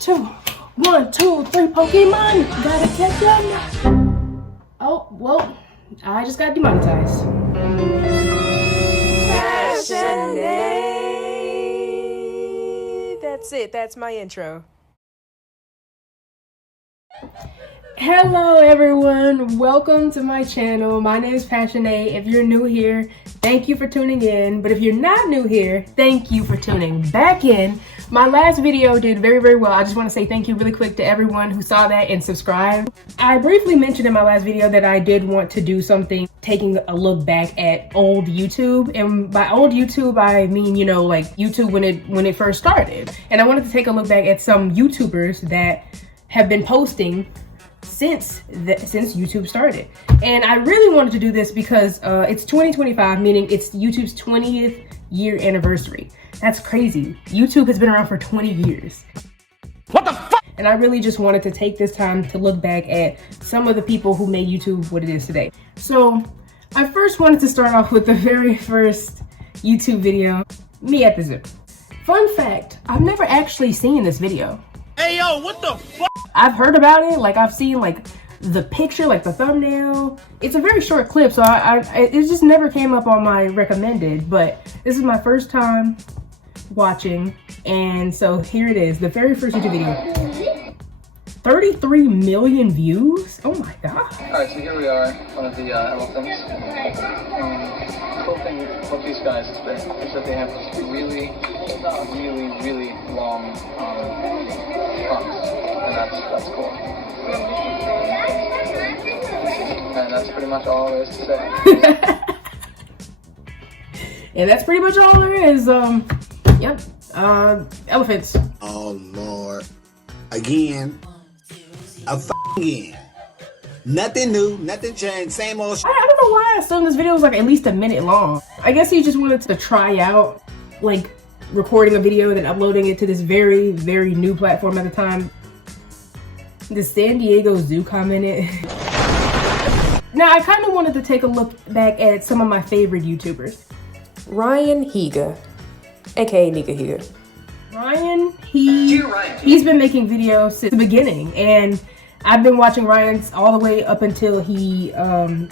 1, 2, 3, Pokemon. Gotta catch them. Oh, well, I just got demonetized. That's it. That's my intro. Hello everyone, welcome to my channel. My name is Passionate. If you're new here, thank you for tuning in. But if you're not new here, thank you for tuning back in. My last video did very well. I just want to say thank you really quick to everyone who saw that and subscribed. I briefly mentioned in my last video that I did want to do something taking a look back at old YouTube. And by old YouTube, I mean, you know, like YouTube when it first started. And I wanted to take a look back at some YouTubers that have been posting since YouTube started. And I really wanted to do this because it's 2025, meaning it's YouTube's 20th year anniversary. That's crazy. YouTube has been around for 20 years. What the fuck? And I really just wanted to take this time to look back at some of the people who made YouTube what it is today. So I first wanted to start off with the very first YouTube video, me at the zoo. Fun fact, I've never actually seen this video. Hey yo, what the fuck? I've heard about it, like I've seen like the picture, like the thumbnail. It's a very short clip, so it just never came up on my recommended, but this is my first time watching, and so here it is, the very first YouTube video. 33 million views? Oh my god. Alright, so here we are, one of the elephants. Cool thing about these guys is that they have really long trunks, and that's cool. And that's pretty much all there is to say. And that's pretty much all there is. Yep. Elephants. Oh Lord. Again. Again. Nothing new, nothing changed, same old I don't know why I assumed this video was like at least a minute long. I guess he just wanted to try out like recording a video and then uploading it to this very new platform at the time. The San Diego Zoo commented. Now I kind of wanted to take a look back at some of my favorite YouTubers. Ryan Higa, aka Nika Higa. Ryan, he's been making videos since the beginning, and I've been watching Ryan's all the way up until he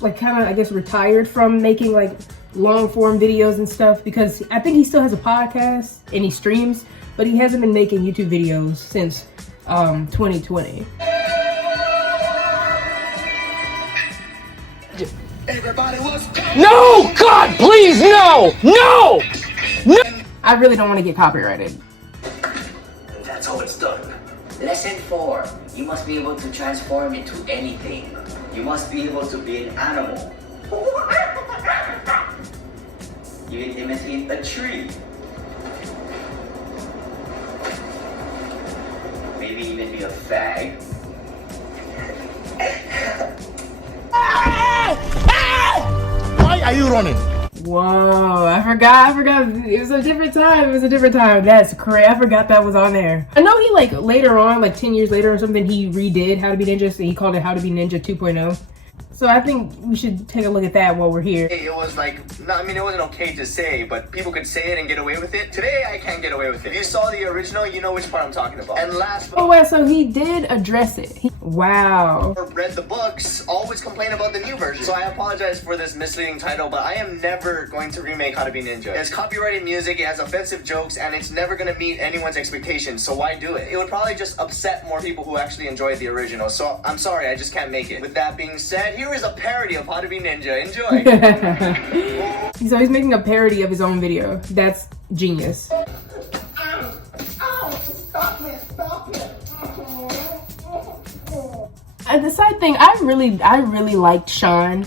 like kind of I guess retired from making like long form videos and stuff, because I think he still has a podcast and he streams, but he hasn't been making YouTube videos since 2020. No! God, please, no! No! No! I really don't want to get copyrighted. That's how it's done. Lesson 4. You must be able to transform into anything. You must be able to be an animal. You can imitate a tree. Maybe even be a fag. Why are you running? Whoa, I forgot. It was a different time. That's crazy. I forgot that was on there. I know he like later on, like 10 years later or something, he redid How to Be Ninja, so he called it How to Be Ninja 2.0. So I think we should take a look at that while we're here. It was like, no, I mean, it wasn't okay to say, but people could say it and get away with it. Today, I can't get away with it. If you saw the original, you know which part I'm talking about. And last, Oh, wow, so he did address it. Wow. read the books, always complain about the new version. So I apologize for this misleading title, but I am never going to remake How to Be Ninja. It's copyrighted music, it has offensive jokes, and it's never going to meet anyone's expectations, so why do it? It would probably just upset more people who actually enjoyed the original, so I'm sorry, I just can't make it. With that being said, here is a parody of How to Be Ninja. Enjoy! So he's making a parody of his own video. That's genius. The side thing, I really liked Sean.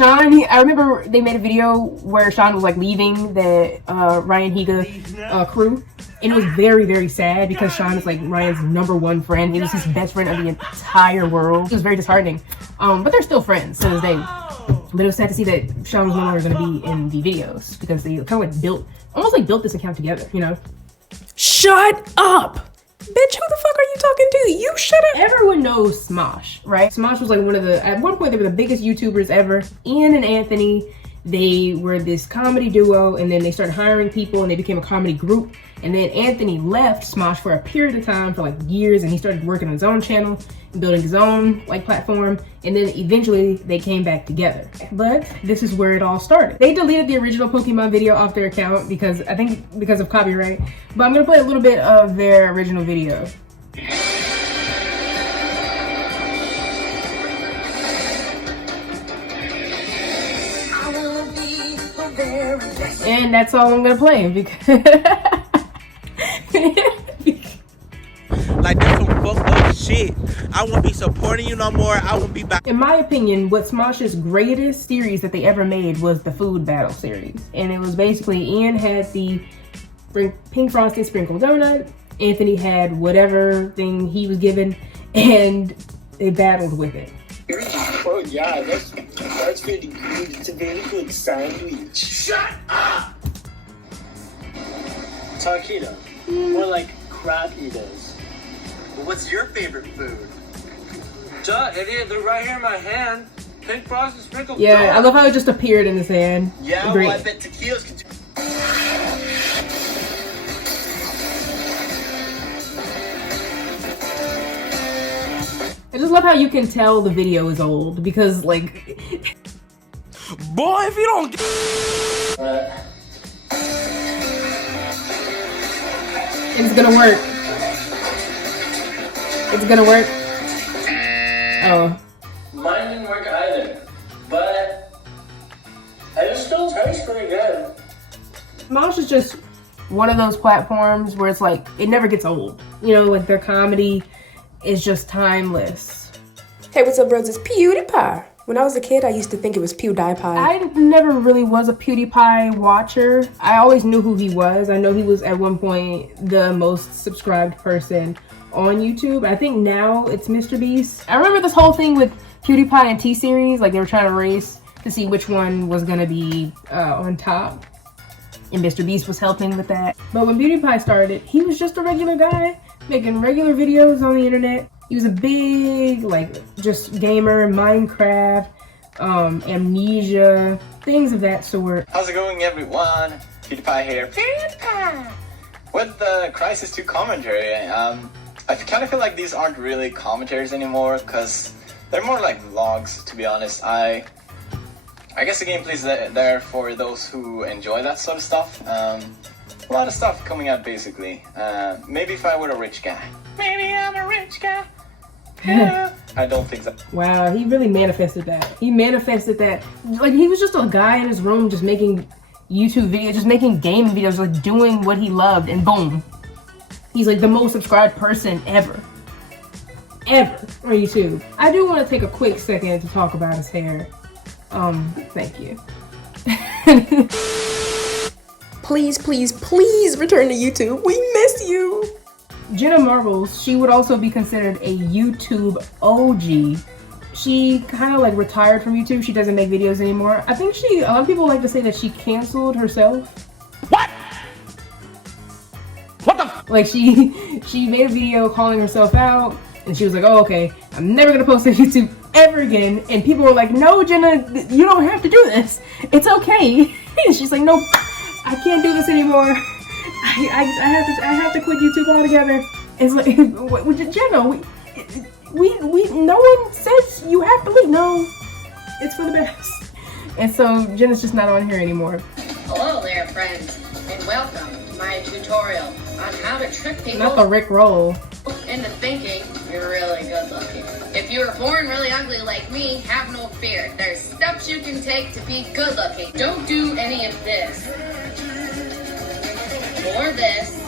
I remember they made a video where Sean was like leaving the Ryan Higa crew, and it was very sad because Sean is like Ryan's #1 friend. He was his best friend of the entire world. It was very disheartening, but they're still friends to this day. But it was sad to see that Sean was no longer going to be in the videos because they kind of like almost built this account together, you know? Shut up! Bitch, who the fuck are you talking to? You shut up! Everyone knows Smosh, right? Smosh was like at one point they were the biggest YouTubers ever. Ian and Anthony, they were this comedy duo, and then they started hiring people and they became a comedy group. And then Anthony left Smosh for a period of time, for like years, and he started working on his own channel and building his own like platform. And then eventually they came back together. But this is where it all started. They deleted the original Pokemon video off their account because I think because of copyright. But I'm gonna play a little bit of their original video. And that's all I'm gonna play because like that's some fucked up shit. I won't be supporting you no more. I won't be back. In my opinion, what Smosh's greatest series that they ever made was the food battle series. And it was basically Ian had the pink frosted sprinkle donut, Anthony had whatever thing he was given, and they battled with it. Oh yeah, that's really good. It's a very good sandwich. Shut up! Taquito. More like crab eaters. Well, what's your favorite food? Duh, idiot, they're right here in my hand. Pink frosted sprinkle. Yeah, I love how it just appeared in his hand. Yeah, Great. well, I bet tequilas can. I just love how you can tell the video is old because like Boy, if you don't it's gonna work. It's gonna work. Oh. Mine didn't work either, but it still tastes pretty good. Smosh is just one of those platforms where it's like it never gets old. You know, like their comedy is just timeless. Hey, what's up, bros? It's PewDiePie. When I was a kid, I used to think it was PewDiePie. I never really was a PewDiePie watcher. I always knew who he was. I know he was at one point the most subscribed person on YouTube. I think now it's Mr. Beast. I remember this whole thing with PewDiePie and T-Series, like they were trying to race to see which one was gonna be on top. And Mr. Beast was helping with that. But when PewDiePie started, he was just a regular guy making regular videos on the internet. He was a big, like, just gamer, Minecraft, Amnesia, things of that sort. How's it going, everyone? PewDiePie here. PewDiePie! With the Crisis 2 commentary, I kind of feel like these aren't really commentaries anymore, because they're more like vlogs, to be honest. I guess the gameplay's there for those who enjoy that sort of stuff. A lot of stuff coming out, basically. Maybe if I were a rich guy. Maybe I'm a rich guy. Yeah. I don't think so. Wow, he really manifested that. He manifested that. Like, he was just a guy in his room just making YouTube videos, just making game videos, like doing what he loved, and boom. He's like the most subscribed person ever. Ever on YouTube. I do want to take a quick second to talk about his hair. Thank you. Please, please, please return to YouTube. We miss you. Jenna Marbles, she would also be considered a YouTube OG. She kind of like retired from YouTube. She doesn't make videos anymore. I think a lot of people like to say that she canceled herself. What? What the? Like she made a video calling herself out, and she was like, oh, okay, I'm never gonna post on YouTube ever again. And people were like, no, Jenna, you don't have to do this. It's okay. And she's like, no, I can't do this anymore. I have to quit YouTube altogether. It's like, Jenna, we no one says you have to leave. No, it's for the best. And so Jenna's just not on here anymore. Hello there, friends, and welcome to my tutorial on how to trick people Not the Rick Roll. into thinking you're really good looking. If you were born really ugly like me, have no fear. There's steps you can take to be good looking. Don't do any of this. Or this.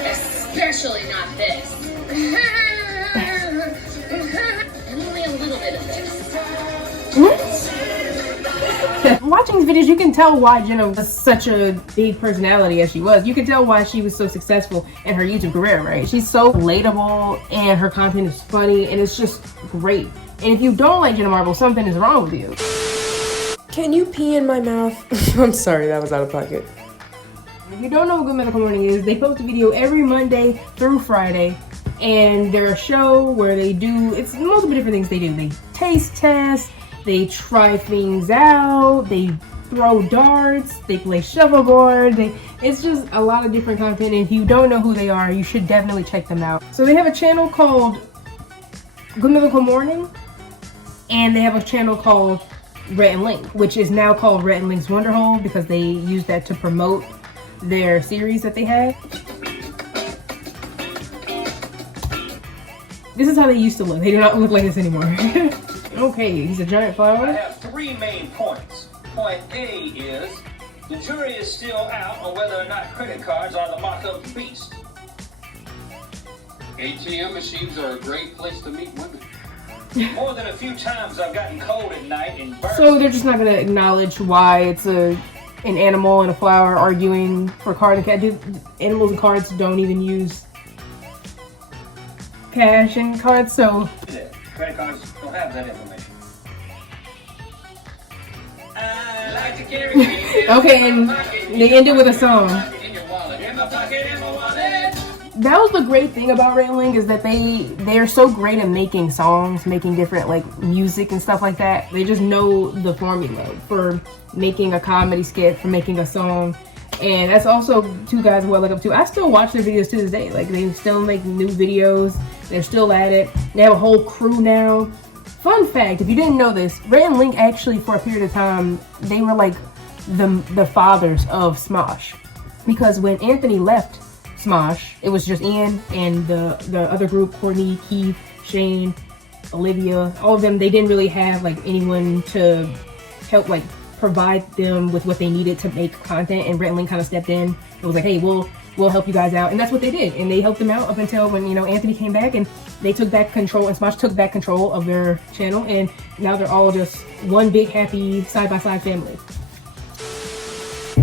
Especially not this. And only a little bit of this. Watching these videos, you can tell why Jenna was such a big personality as she was. You can tell why she was so successful in her YouTube career, right? She's so relatable, and her content is funny, and it's just great. And if you don't like Jenna Marbles, something is wrong with you. Can you pee in my mouth? I'm sorry, that was out of pocket. If you don't know what Good Medical Morning is, they post a video every Monday through Friday, and they're a show where it's multiple different things they do. They taste test, they try things out, they throw darts, they play shuffleboard, it's just a lot of different content, and if you don't know who they are, you should definitely check them out. So they have a channel called Good Mythical Morning, and they have a channel called Rhett and Link, which is now called Rhett and Link's Wonderhole because they use that to promote their series that they had. This is how they used to look. They do not look like this anymore. Okay, he's a giant flower. I have 3 main points. Point A is the jury is still out on whether or not credit cards are the mark of the beast. ATM machines are a great place to meet women. More than a few times I've gotten cold at night and burned. So they're just not gonna acknowledge why it's an animal and a flower arguing for card and cat. Animals and cards don't even use cash and cards, so credit cards don't have that information. I like to carry okay, and they ended with a song. in your wallet, in my pocket, in my wallet. That was the great thing about Rhett and Link, is that they are so great at making songs, making different like music and stuff like that. They just know the formula for making a comedy skit, for making a song. And that's also 2 guys who I look up to. I still watch their videos to this day. Like, they still make new videos. They're still at it. They have a whole crew now. Fun fact, if you didn't know this, Rhett and Link actually, for a period of time, they were like the fathers of Smosh. Because when Anthony left Smosh, it was just Ian and the other group, Courtney, Keith, Shane, Olivia, all of them. They didn't really have like anyone to help like provide them with what they needed to make content, and Rhett and Link kind of stepped in. It was like, hey, we'll help you guys out, and that's what they did, and they helped them out up until when, you know, Anthony came back and they took back control, and Smosh took back control of their channel, and now they're all just one big happy side-by-side family.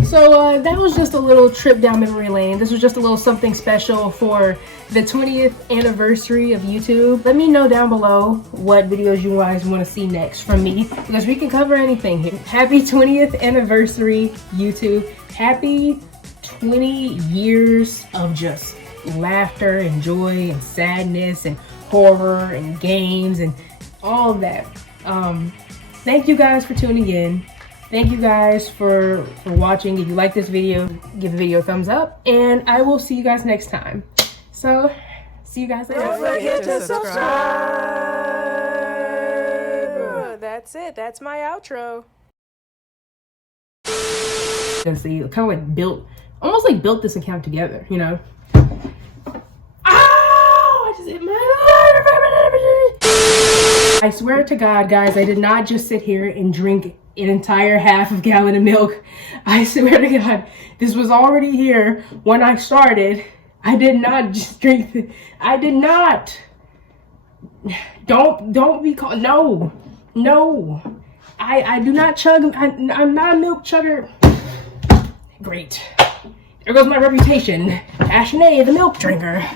So that was just a little trip down memory lane. This was just a little something special for the 20th anniversary of YouTube. Let me know down below what videos you guys want to see next from me, because we can cover anything here. Happy 20th anniversary, YouTube. Happy 20 years of just laughter and joy and sadness and horror and games and all of that. Thank you guys for tuning in. Thank you guys for watching. If you like this video, give the video a thumbs up, and I will see you guys next time. So, see you guys later. Don't forget to subscribe. That's it. That's my outro. And see, kind of like almost like built this account together, you know? Ow! I just hit my... I swear to God, guys, I did not just sit here and drink an entire half of gallon of milk. I swear to God, this was already here when I started. I did not just drink it. I did not. Don't be called. No. I do not chug. I'm not a milk chugger. Great. There goes my reputation. Passionate, the milk drinker.